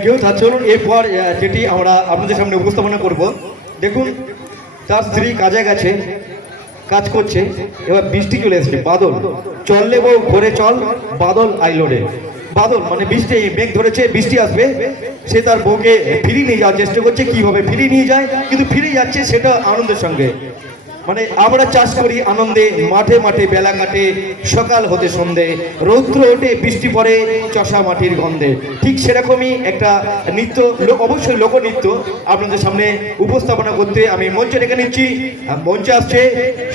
Thank you. তার চলুন এরপর যেটি আমরা আপনাদের সামনে উপস্থাপনা করব। দেখুন, তার স্ত্রী কাজে গেছে, কাজ করছে, এবার বৃষ্টি চলে এসেছে, বাদল। চললে বউ ঘরে চল, বাদল আইলো রে। বাদল মানে বৃষ্টি, মেঘ ধরেছে, বৃষ্টি আসবে। সে তার বউকে ফিরিয়ে নিয়ে যাওয়ার চেষ্টা করছে। কিভাবে ফিরিয়ে নিয়ে যায়, কিন্তু ফিরে যাচ্ছে সেটা আনন্দের সঙ্গে। মানে আমরা চাষ করি আনন্দে, মাঠে মাঠে বেলা কাটে, সকাল হতে সন্ধে, রৌদ্র ওঠে, বৃষ্টি পড়ে, চষা মাটির গন্ধে। ঠিক সেরকমই একটা নৃত্য, অবশ্যই লোকনৃত্য আপনাদের সামনে উপস্থাপনা করতে আমি মঞ্চে রেখে নিচ্ছি। মঞ্চে আসছে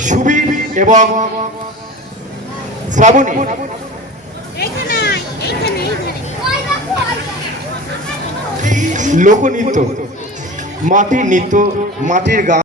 সুবীর এবং শ্রাবণী। লোকনৃত্য, মাটির নৃত্য, মাটির গান।